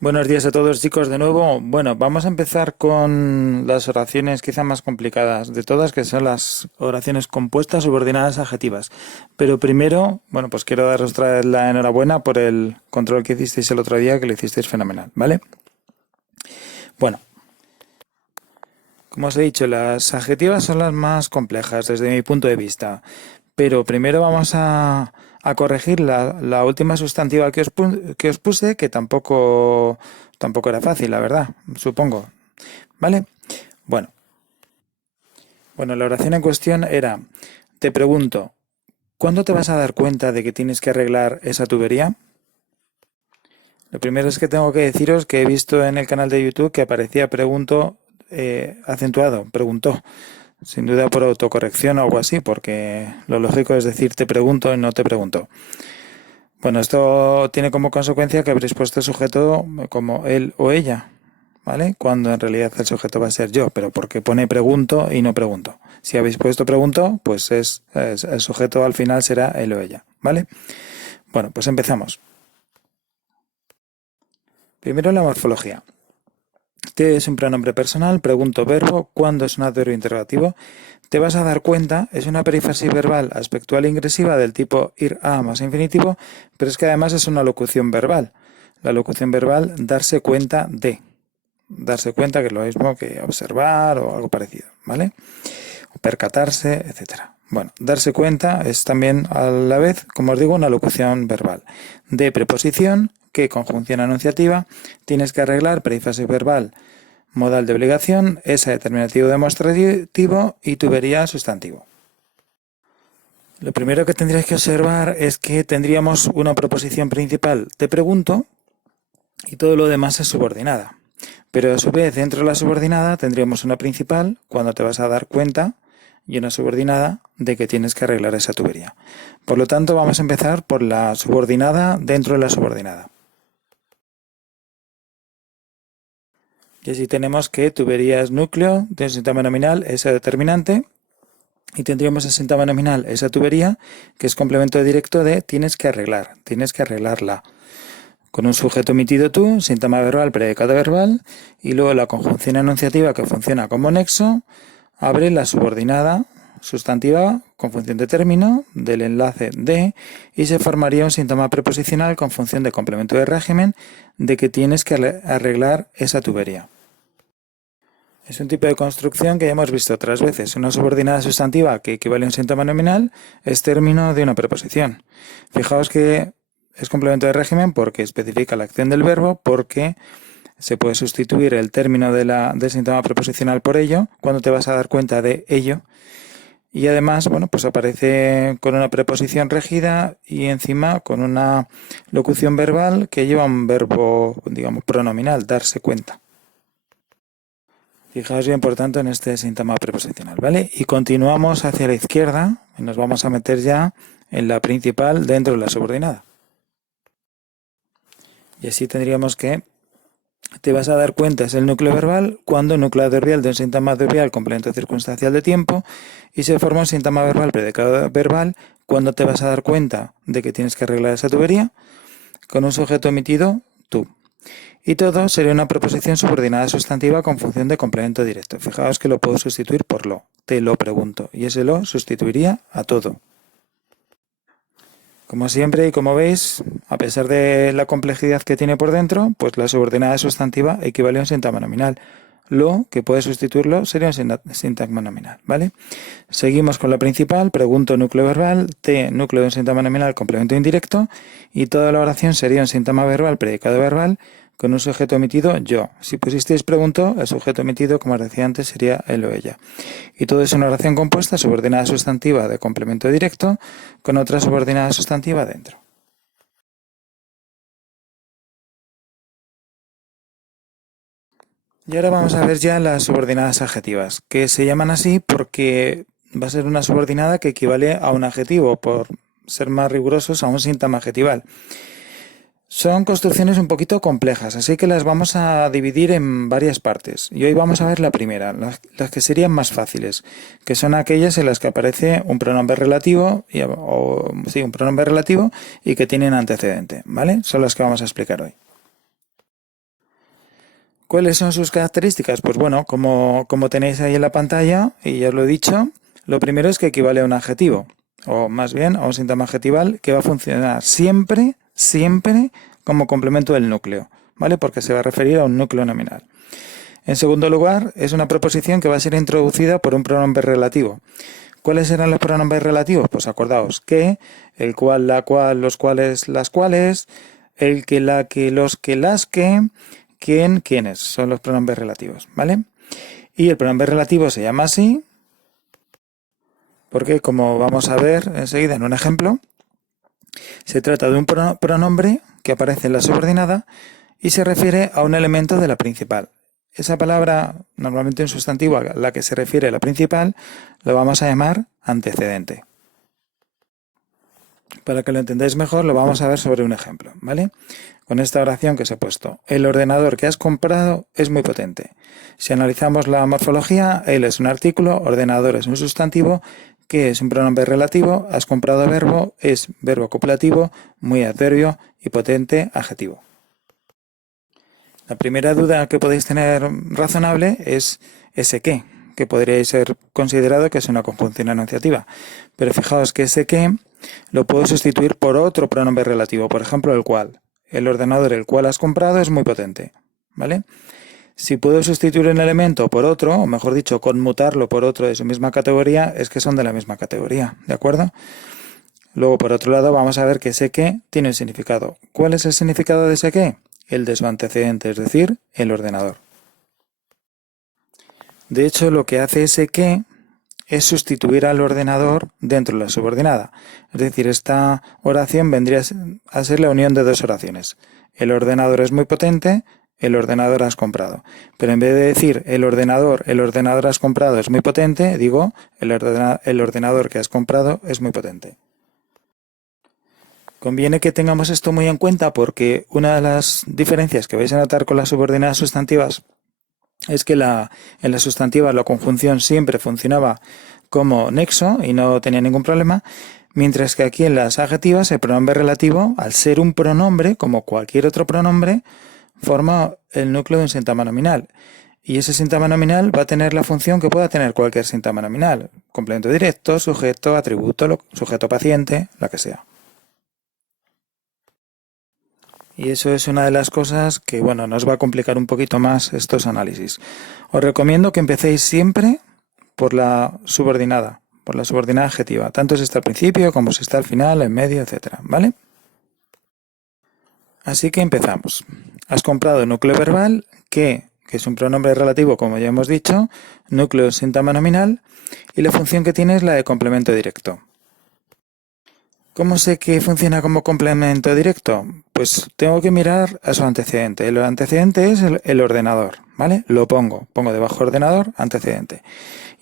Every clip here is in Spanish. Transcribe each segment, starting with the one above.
Buenos días a todos, chicos, de nuevo. Bueno, vamos a empezar con las oraciones quizá más complicadas de todas, que son las oraciones compuestas, subordinadas, adjetivas. Pero primero, bueno, pues quiero daros otra vez la enhorabuena por el control que hicisteis el otro día, que lo hicisteis fenomenal, ¿vale? Bueno, como os he dicho, las adjetivas son las más complejas desde mi punto de vista. Pero primero vamos a corregir la última sustantiva que os puse, que tampoco era fácil, la verdad, supongo. ¿Vale? Bueno, bueno, la oración en cuestión era, te pregunto, ¿cuándo te vas a dar cuenta de que tienes que arreglar esa tubería? Lo primero es que tengo que deciros que he visto en el canal de YouTube que aparecía pregunto acentuado, preguntó. Sin duda por autocorrección o algo así, porque lo lógico es decir te pregunto y no te pregunto. Bueno, esto tiene como consecuencia que habréis puesto el sujeto como él o ella, ¿vale? Cuando en realidad el sujeto va a ser yo, pero porque pone pregunto y no pregunto. Si habéis puesto pregunto, pues el sujeto al final será él o ella, ¿vale? Bueno, pues empezamos. Primero la morfología. Te es un pronombre personal, pregunto verbo, cuando es un adverbio interrogativo. Te vas a dar cuenta, es una perífrasis verbal aspectual ingresiva del tipo ir a más infinitivo, pero es que además es una locución verbal. La locución verbal, darse cuenta de. Darse cuenta, que es lo mismo que observar o algo parecido, ¿vale? O percatarse, etcétera. Bueno, darse cuenta es también a la vez, como os digo, una locución verbal. De preposición, que conjunción anunciativa, tienes que arreglar perífrasis verbal, modal de obligación, esa determinativo demostrativo y tubería sustantivo. Lo primero que tendríais que observar es que tendríamos una proposición principal, te pregunto, y todo lo demás es subordinada. Pero a su vez, dentro de la subordinada tendríamos una principal, cuando te vas a dar cuenta, y una subordinada de que tienes que arreglar esa tubería. Por lo tanto, vamos a empezar por la subordinada dentro de la subordinada. Y así tenemos que tubería es núcleo de un síntoma nominal, esa determinante, y tendríamos el síntoma nominal, esa tubería, que es complemento directo de tienes que arreglarla. Con un sujeto omitido tú, síntoma verbal, predicado verbal, y luego la conjunción enunciativa que funciona como nexo, abre la subordinada sustantiva con función de término del enlace de y se formaría un síntoma preposicional con función de complemento de régimen de que tienes que arreglar esa tubería. Es un tipo de construcción que ya hemos visto otras veces. Una subordinada sustantiva que equivale a un síntoma nominal es término de una preposición. Fijaos que es complemento de régimen porque especifica la acción del verbo, porque se puede sustituir el término del síntoma preposicional por ello, cuando te vas a dar cuenta de ello. Y además, bueno, pues aparece con una preposición regida y encima con una locución verbal que lleva un verbo, digamos, pronominal, darse cuenta. Fijaos bien, por tanto, en este síntoma preposicional, ¿vale? Y continuamos hacia la izquierda y nos vamos a meter ya en la principal dentro de la subordinada. Y así tendríamos que te vas a dar cuenta es el núcleo verbal cuando el núcleo adverbial de un síntoma adverbial complemento circunstancial de tiempo y se forma un síntoma verbal predicado verbal cuando te vas a dar cuenta de que tienes que arreglar esa tubería con un sujeto omitido, tú. Y todo sería una proposición subordinada sustantiva con función de complemento directo. Fijaos que lo puedo sustituir por lo. Te lo pregunto. Y ese lo sustituiría a todo. Como siempre y como veis, a pesar de la complejidad que tiene por dentro, pues la subordinada sustantiva equivale a un síntagma nominal. Lo que puede sustituirlo sería un síntagma nominal, ¿vale? Seguimos con la principal, pregunto núcleo verbal, T núcleo de un síntagma nominal complemento indirecto y toda la oración sería un síntagma verbal predicado verbal con un sujeto omitido yo. Si pusisteis pregunto, el sujeto omitido, como os decía antes, sería él o ella. Y todo es una oración compuesta subordinada sustantiva de complemento directo con otra subordinada sustantiva dentro. Y ahora vamos a ver ya las subordinadas adjetivas, que se llaman así porque va a ser una subordinada que equivale a un adjetivo, por ser más rigurosos, a un síntagma adjetival. Son construcciones un poquito complejas, así que las vamos a dividir en varias partes. Y hoy vamos a ver la primera, las que serían más fáciles, que son aquellas en las que aparece un pronombre relativo, un pronombre relativo y que tienen antecedente, ¿vale? Son las que vamos a explicar hoy. ¿Cuáles son sus características? Pues bueno, como tenéis ahí en la pantalla, y ya os lo he dicho, lo primero es que equivale a un adjetivo, o más bien a un síntoma adjetival que va a funcionar siempre como complemento del núcleo, ¿vale? Porque se va a referir a un núcleo nominal. En segundo lugar, es una proposición que va a ser introducida por un pronombre relativo. ¿Cuáles serán los pronombres relativos? Pues acordaos que, el cual, la cual, los cuales, las cuales, el que, la que, los que, las que, quién, quiénes, son los pronombres relativos, ¿vale? Y el pronombre relativo se llama así porque, como vamos a ver enseguida en un ejemplo, se trata de un pronombre que aparece en la subordinada y se refiere a un elemento de la principal. Esa palabra, normalmente un sustantivo a la que se refiere la principal, lo vamos a llamar antecedente. Para que lo entendáis mejor, lo vamos a ver sobre un ejemplo, ¿vale? Con esta oración que os he puesto. El ordenador que has comprado es muy potente. Si analizamos la morfología, él es un artículo, ordenador es un sustantivo, que es un pronombre relativo, has comprado verbo, es verbo copulativo, muy adverbio y potente adjetivo. La primera duda que podéis tener razonable es ese que podría ser considerado que es una conjunción enunciativa. Pero fijaos que ese que lo puedo sustituir por otro pronombre relativo, por ejemplo el cual. El ordenador el cual has comprado es muy potente, ¿vale? Si puedo sustituir un elemento por otro, o mejor dicho, conmutarlo por otro de su misma categoría, es que son de la misma categoría, ¿de acuerdo? Luego, por otro lado, vamos a ver que ese que tiene un significado. ¿Cuál es el significado de ese que? El de su antecedente, es decir, el ordenador. De hecho, lo que hace ese que es sustituir al ordenador dentro de la subordinada. Es decir, esta oración vendría a ser la unión de dos oraciones. El ordenador es muy potente, el ordenador has comprado. Pero en vez de decir el ordenador has comprado es muy potente, digo el ordenador que has comprado es muy potente. Conviene que tengamos esto muy en cuenta porque una de las diferencias que vais a notar con las subordinadas sustantivas es que en la sustantiva la conjunción siempre funcionaba como nexo y no tenía ningún problema, mientras que aquí en las adjetivas el pronombre relativo, al ser un pronombre, como cualquier otro pronombre, forma el núcleo de un síntoma nominal. Y ese síntoma nominal va a tener la función que pueda tener cualquier síntoma nominal. Complemento directo, sujeto, atributo, sujeto paciente, la que sea. Y eso es una de las cosas que, bueno, nos va a complicar un poquito más estos análisis. Os recomiendo que empecéis siempre por la subordinada adjetiva, tanto si está al principio como si está al final, en medio, etcétera, ¿vale? Así que empezamos. Has comprado núcleo verbal, que es un pronombre relativo, como ya hemos dicho, núcleo síntoma nominal, y la función que tiene es la de complemento directo. ¿Cómo sé que funciona como complemento directo? Pues tengo que mirar a su antecedente. El antecedente es el ordenador, ¿vale? Lo pongo debajo ordenador, antecedente.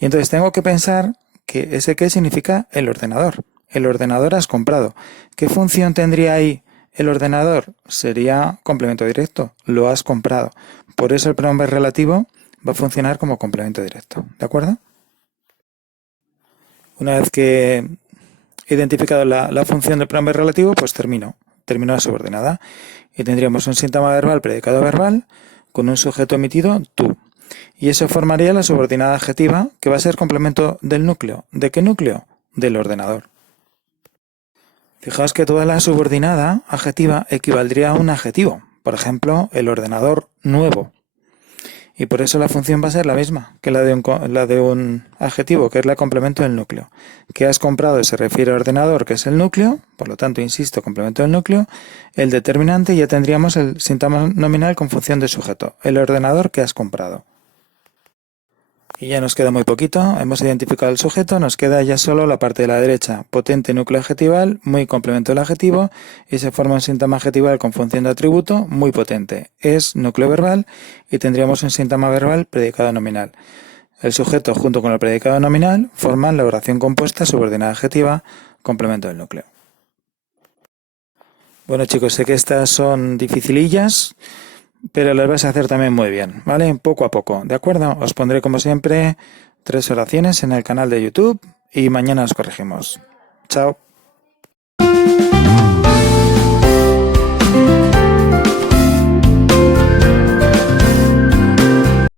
Y entonces tengo que pensar que ese qué significa el ordenador. El ordenador has comprado. ¿Qué función tendría ahí el ordenador? Sería complemento directo. Lo has comprado. Por eso el pronombre relativo va a funcionar como complemento directo. ¿De acuerdo? Una vez que he identificado la función del pronombre relativo, pues termino la subordinada. Y tendríamos un síntoma verbal, predicado verbal, con un sujeto emitido, tú. Y eso formaría la subordinada adjetiva, que va a ser complemento del núcleo. ¿De qué núcleo? Del ordenador. Fijaos que toda la subordinada adjetiva equivaldría a un adjetivo. Por ejemplo, el ordenador nuevo. Y por eso la función va a ser la misma que la de un adjetivo, que es la complemento del núcleo. Que has comprado se refiere al ordenador, que es el núcleo, por lo tanto, insisto, complemento del núcleo. El determinante ya tendríamos el síntoma nominal con función de sujeto, el ordenador que has comprado. Y ya nos queda muy poquito, hemos identificado el sujeto, nos queda ya solo la parte de la derecha, potente núcleo adjetival, muy complemento del adjetivo, y se forma un síntoma adjetival con función de atributo, muy potente. Es núcleo verbal y tendríamos un síntoma verbal predicado nominal. El sujeto junto con el predicado nominal forman la oración compuesta subordinada adjetiva, complemento del núcleo. Bueno chicos, sé que estas son dificilillas, pero las vais a hacer también muy bien, ¿vale? Poco a poco, ¿de acuerdo? Os pondré como siempre 3 oraciones en el canal de YouTube y mañana os corregimos. Chao.